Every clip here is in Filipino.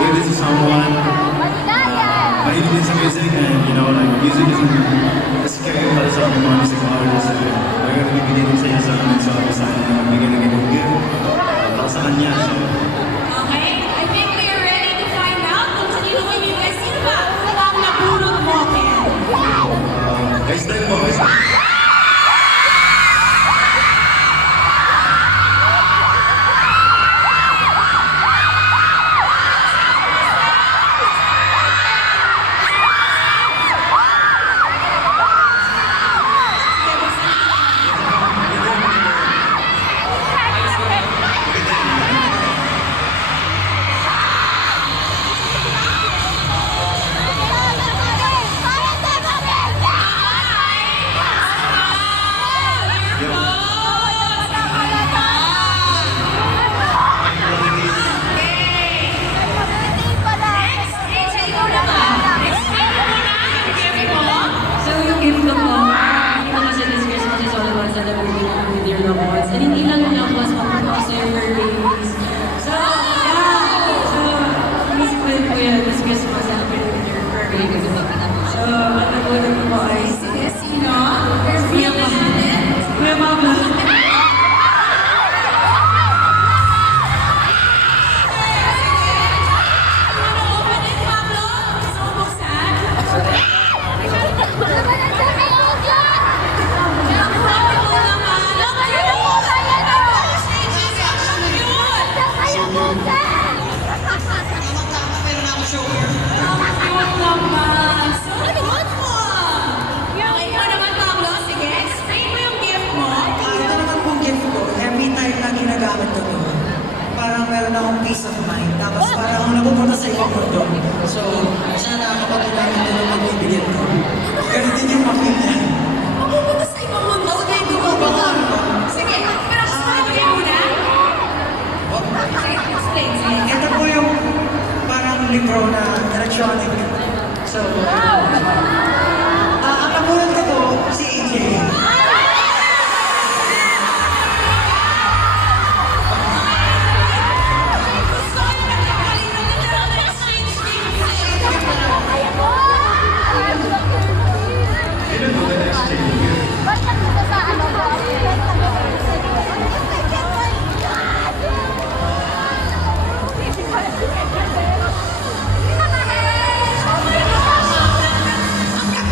give this to someone. Mahilig din sa music, and you know, like music isn't kasi kayo para sa mga music artists. We're gonna bibigyan din sa iyo sa amin, so excited na magbigay ng ganung gift para sa kanya. So, Okay, I think we are ready to find out kung sino ba yung sino ba ang napulot mo, Ken. guys, tayo po, guys. Gift ko po, hindi ko kasi this Christmas is all about celebrating with your loved ones. And hindi lang yung loved ones, but also your fur babies. So, yeah. So, miss ko po yun this Christmas, celebrating with your fur babies. So, ang nagulat ko po ay Sige, sino? Reveal natin. Kuya Pablo. Ano open it, Pablo? Gusto mo buksan? Ito naman pong gift ko, every time na ginagamit ko to, parang meron akong peace of mind. Tapos parang napupunta sa ibang mundo. So, sana kapag ginamit ko ng magbibigyan ko, ganun din yung makina. Mapupunta sa ibang mundo. Okay, gumawa ko. Sige, pero gusto mo ibigay muna? Sige, explain. Sige. Ito po yung parang libro na electronic. So, ang nabulat ko po, si AJ. Sino po the next change?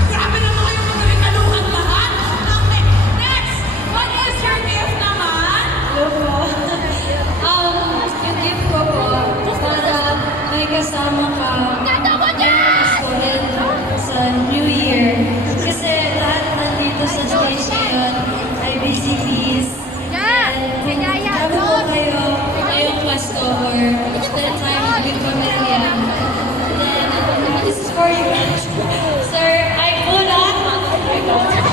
Grabe naman kayo magregaluhan lahat. Okay, next! What is your gift naman? Hello po. Yung gift ko po, para may kasama ka ulit sa New Year. Kasi lahat nandito sa stage ngayon ay BCBs. And kung kami po kayo, ngayong class cover, spend time with pamilya. And then, this is for you. Sir, I pull up.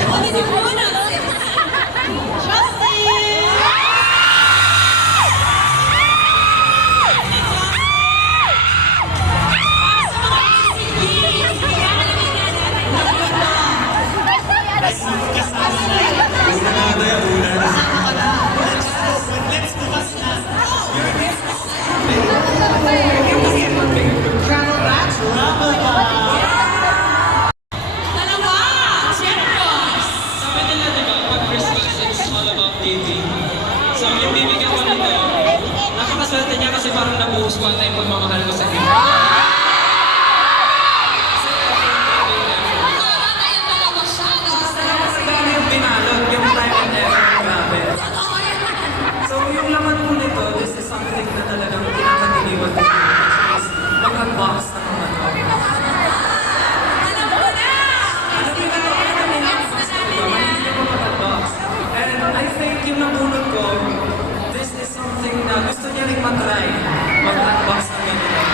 Ano si Muna? Justin! Dalawa! Generous! Sabi nila, di ba, pag Christmas, it's all about giving. So, yung bibigyan ko nito, napakaswerte niya kasi parang nabuhos ko ang time pagmamahal ko sa inyo. Tama kayong dalawa siya, no? Kasi gano'n yung pinalot, yung time and effort, grabe. Totoo yan. So, yung laman po nito, this is something na talagang pinakatiliwan ko. Mag-unbox na naman ako. Alam ko na! Alam niyo na, alam niyo na, hindi ko mag-unbox. And I think yung nabunod ko, this is something na gusto niya rin matry. Mag-unbox na ganito.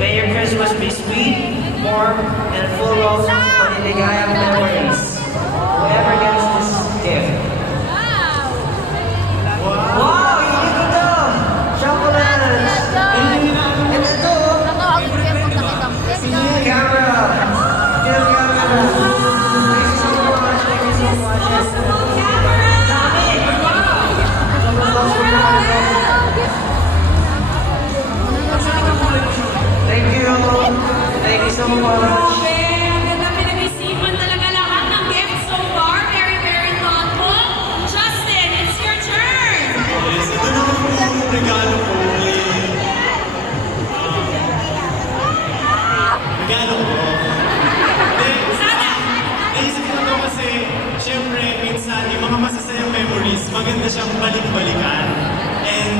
may your Christmas be sweet, warm, and full of maliligayang memories. Whoever gets this gift. Wow! Hindi ko to! Chocolates! And ito, camera! Dear camera! Thank you so much! Thank you so much! Dami! Thank you! Thank you so much! Grabe! Ang ganda pinag-isipan talaga lahat ng gifts so far. Very, very thoughtful. Justin, it's your turn! Yes, ito naman po yung regalo ko. Regalo ko. Sana! Naisip ko to kasi, syempre, minsan, yung mga masasayang memories, maganda siyang balik-balikan. And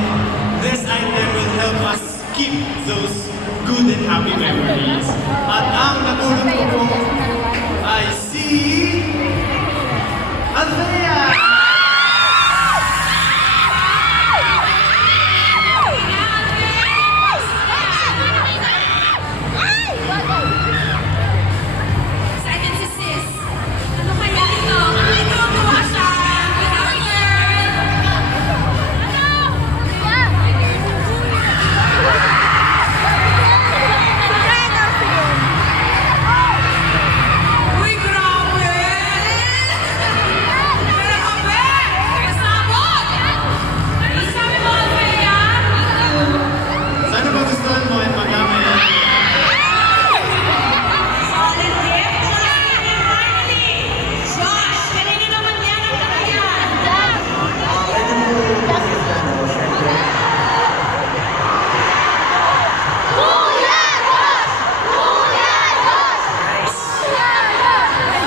this item will help us keep those good and happy memories. At ang natulong ko po ay si Althea! Excited si sis. Ano kaya ito? Ay, tuwa siya! Good afternoon! Uy, grabe! Grabe! Kasabot! Ano sabi mo, Althea? Sana magustuhan mo at magamit. Solid gift, Justin and Riley! Josh, kanina naman yan ang katayan! Guys,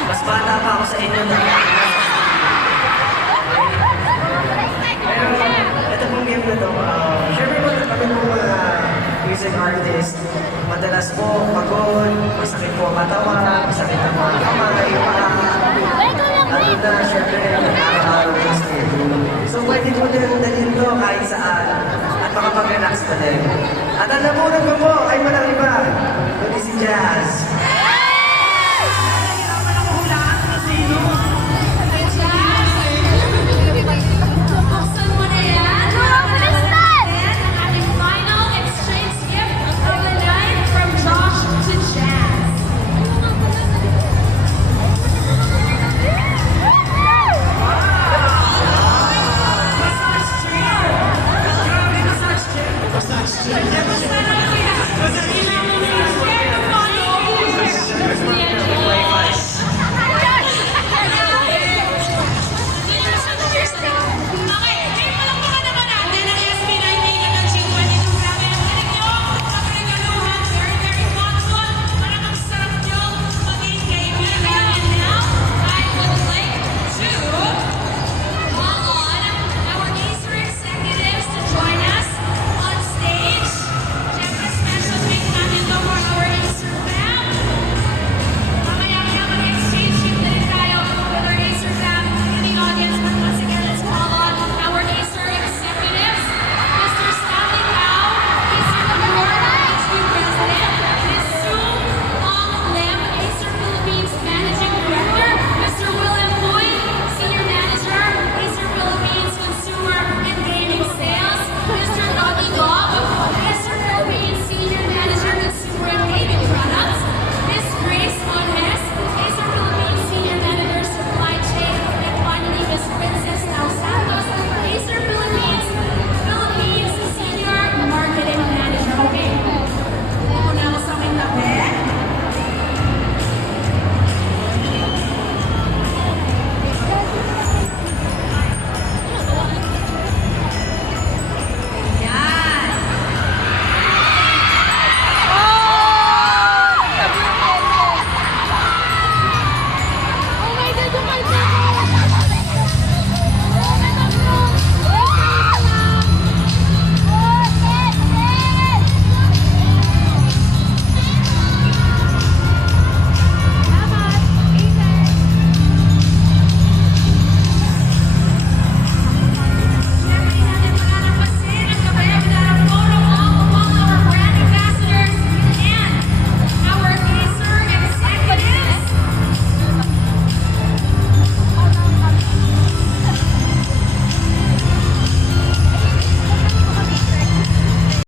mas bata pa ako sa inyo na. Pero ito pong game na to, syempre po kami po mga music artist. Madalas po pagod, masakit po ang katawan, masakit ang mga kamay, paa. Lalo na syempre nakakaraw ng schedule. So pwede po din dalhin to kahit saan at makapag-relax na din. At ang nabunan ko po ay walang iba,